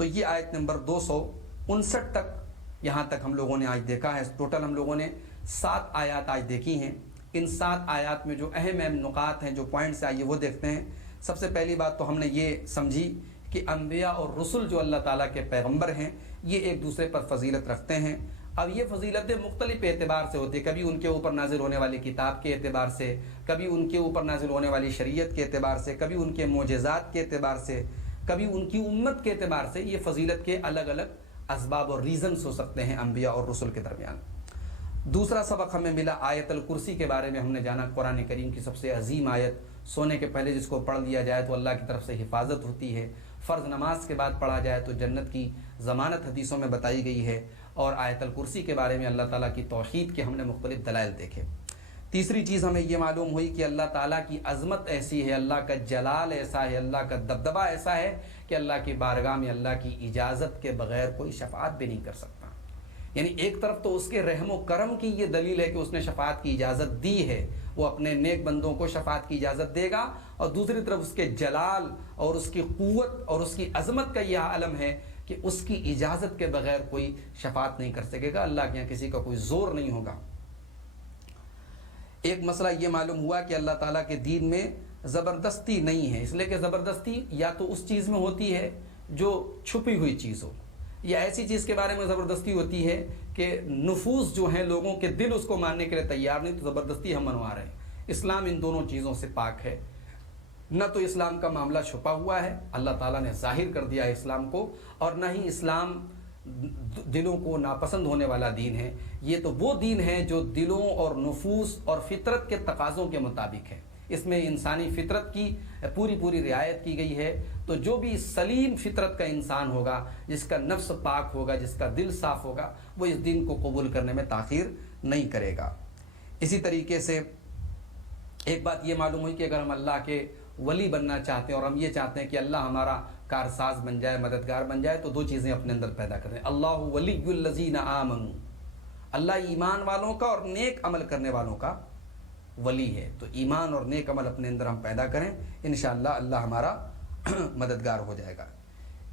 تو یہ آیت نمبر 259 تک یہاں تک ہم لوگوں نے آج دیکھا ہے. ٹوٹل ہم لوگوں نے 7 آیات آج دیکھی ہیں. ان 7 آیات میں جو اہم اہم نکات ہیں، جو پوائنٹس آئیے وہ دیکھتے ہیں. سب سے پہلی بات تو ہم نے یہ سمجھی کہ انبیاء اور رسل جو اللہ تعالیٰ کے پیغمبر ہیں یہ ایک دوسرے پر فضیلت رکھتے ہیں. اب یہ فضیلتیں مختلف اعتبار سے ہوتی ہیں. کبھی ان کے اوپر نازل ہونے والی کتاب کے اعتبار سے، کبھی ان کے اوپر نازل ہونے والی شریعت کے اعتبار سے، کبھی ان کے معجزات کے اعتبار سے، کبھی ان کی امت کے اعتبار سے. یہ فضیلت کے الگ الگ اسباب اور ریزنز ہو سکتے ہیں انبیاء اور رسل کے درمیان. دوسرا سبق ہمیں ملا آیت الکرسی کے بارے میں. ہم نے جانا قرآن کریم کی سب سے عظیم آیت، سونے کے پہلے جس کو پڑھ لیا جائے تو اللہ کی طرف سے حفاظت ہوتی ہے، فرض نماز کے بعد پڑھا جائے تو جنت کی ضمانت حدیثوں میں بتائی گئی ہے. اور آیت الکرسی کے بارے میں اللہ تعالیٰ کی توحید کے ہم نے مختلف دلائل دیکھے. تیسری چیز ہمیں یہ معلوم ہوئی کہ اللہ تعالیٰ کی عظمت ایسی ہے، اللہ کا جلال ایسا ہے، اللہ کا دبدبہ ایسا ہے کہ اللہ کی بارگاہ میں اللہ کی اجازت کے بغیر کوئی شفاعت بھی نہیں کر سکتا. یعنی ایک طرف تو اس کے رحم و کرم کی یہ دلیل ہے کہ اس نے شفاعت کی اجازت دی ہے، وہ اپنے نیک بندوں کو شفاعت کی اجازت دے گا، اور دوسری طرف اس کے جلال اور اس کی قوت اور اس کی عظمت کا یہ عالم ہے کہ اس کی اجازت کے بغیر کوئی شفاعت نہیں کر سکے گا. اللہ کے یہاں کسی کا کوئی زور نہیں ہوگا. ایک مسئلہ یہ معلوم ہوا کہ اللہ تعالیٰ کے دین میں زبردستی نہیں ہے، اس لیے کہ زبردستی یا تو اس چیز میں ہوتی ہے جو چھپی ہوئی چیز ہو، یا ایسی چیز کے بارے میں زبردستی ہوتی ہے کہ نفوس جو ہیں لوگوں کے دل اس کو ماننے کے لیے تیار نہیں، تو زبردستی ہم منوا رہے ہیں. اسلام ان دونوں چیزوں سے پاک ہے. نہ تو اسلام کا معاملہ چھپا ہوا ہے، اللہ تعالیٰ نے ظاہر کر دیا ہے اسلام کو، اور نہ ہی اسلام دلوں کو ناپسند ہونے والا دین ہے. یہ تو وہ دین ہے جو دلوں اور نفوس اور فطرت کے تقاضوں کے مطابق ہے. اس میں انسانی فطرت کی پوری رعایت کی گئی ہے. تو جو بھی سلیم فطرت کا انسان ہوگا، جس کا نفس پاک ہوگا، جس کا دل صاف ہوگا، وہ اس دین کو قبول کرنے میں تاخیر نہیں کرے گا. اسی طریقے سے ایک بات یہ معلوم ہوئی کہ اگر ہم اللہ کے ولی بننا چاہتے ہیں اور ہم یہ چاہتے ہیں کہ اللہ ہمارا کارساز بن جائے، مددگار بن جائے، تو 2 چیزیں اپنے اندر پیدا کریں. اللہ ولی الذین آمنوا، اللہ ایمان والوں کا اور نیک عمل کرنے والوں کا ولی ہے. تو ایمان اور نیک عمل اپنے اندر ہم پیدا کریں، انشاءاللہ اللہ ہمارا مددگار ہو جائے گا.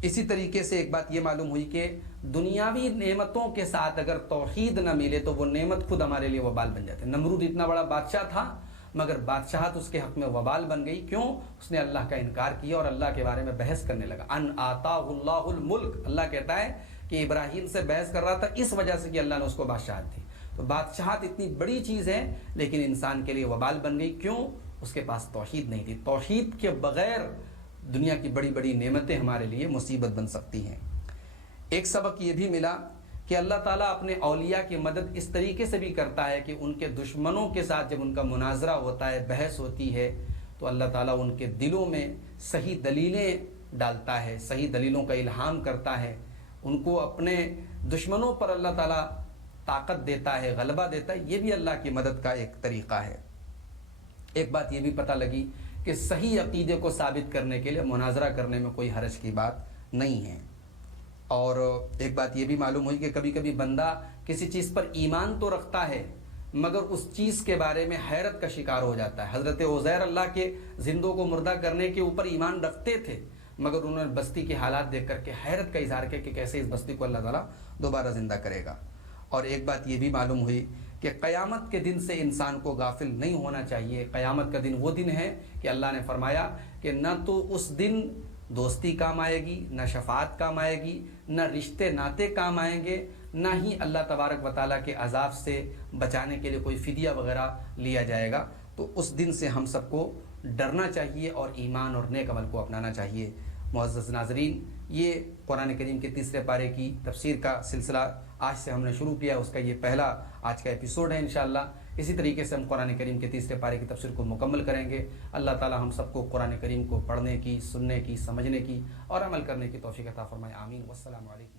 اسی طریقے سے ایک بات یہ معلوم ہوئی کہ دنیاوی نعمتوں کے ساتھ اگر توحید نہ ملے تو وہ نعمت خود ہمارے لیے وبال بن جاتے. نمرود اتنا بڑا بادشاہ تھا مگر بادشاہت اس کے حق میں وبال بن گئی. کیوں؟ اس نے اللہ کا انکار کیا اور اللہ کے بارے میں بحث کرنے لگا. ان آتاہ اللہ الملک، اللہ کہتا ہے کہ ابراہیم سے بحث کر رہا تھا اس وجہ سے کہ اللہ نے اس کو بادشاہت دی. تو بادشاہت اتنی بڑی چیز ہے لیکن انسان کے لیے وبال بن گئی. کیوں؟ اس کے پاس توحید نہیں تھی. توحید کے بغیر دنیا کی بڑی بڑی نعمتیں ہمارے لیے مصیبت بن سکتی ہیں. ایک سبق یہ بھی ملا کہ اللہ تعالیٰ اپنے اولیاء کی مدد اس طریقے سے بھی کرتا ہے کہ ان کے دشمنوں کے ساتھ جب ان کا مناظرہ ہوتا ہے، بحث ہوتی ہے، تو اللہ تعالیٰ ان کے دلوں میں صحیح دلیلیں ڈالتا ہے، صحیح دلیلوں کا الہام کرتا ہے. ان کو اپنے دشمنوں پر اللہ تعالیٰ طاقت دیتا ہے، غلبہ دیتا ہے. یہ بھی اللہ کی مدد کا ایک طریقہ ہے. ایک بات یہ بھی پتہ لگی کہ صحیح عقیدے کو ثابت کرنے کے لیے مناظرہ کرنے میں کوئی حرج کی بات نہیں ہے. اور ایک بات یہ بھی معلوم ہوئی کہ کبھی کبھی بندہ کسی چیز پر ایمان تو رکھتا ہے مگر اس چیز کے بارے میں حیرت کا شکار ہو جاتا ہے. حضرت عزیر اللہ کے زندوں کو مردہ کرنے کے اوپر ایمان رکھتے تھے مگر انہوں نے بستی کے حالات دیکھ کر کے حیرت کا اظہار کیا کہ کیسے اس بستی کو اللہ تعالیٰ دوبارہ زندہ کرے گا. اور ایک بات یہ بھی معلوم ہوئی کہ قیامت کے دن سے انسان کو غافل نہیں ہونا چاہیے. قیامت کا دن وہ دن ہے کہ اللہ نے فرمایا کہ نہ تو اس دن دوستی کام آئے گی، نہ شفاعت کام آئے گی، نہ رشتے ناتے کام آئیں گے، نہ ہی اللہ تبارک و تعالیٰ کے عذاب سے بچانے کے لیے کوئی فدیہ وغیرہ لیا جائے گا. تو اس دن سے ہم سب کو ڈرنا چاہیے اور ایمان اور نیک عمل کو اپنانا چاہیے. معزز ناظرین، یہ قرآن کریم کے 3 پارے کی تفسیر کا سلسلہ آج سے ہم نے شروع کیا. اس کا یہ پہلا آج کا ایپیسوڈ ہے. انشاءاللہ اسی طریقے سے ہم قرآن کریم کے 3 پارے کی تفسیر کو مکمل کریں گے. اللہ تعالی ہم سب کو قرآن کریم کو پڑھنے کی، سننے کی، سمجھنے کی اور عمل کرنے کی توفیق عطا فرمائے. آمین. والسلام علیکم.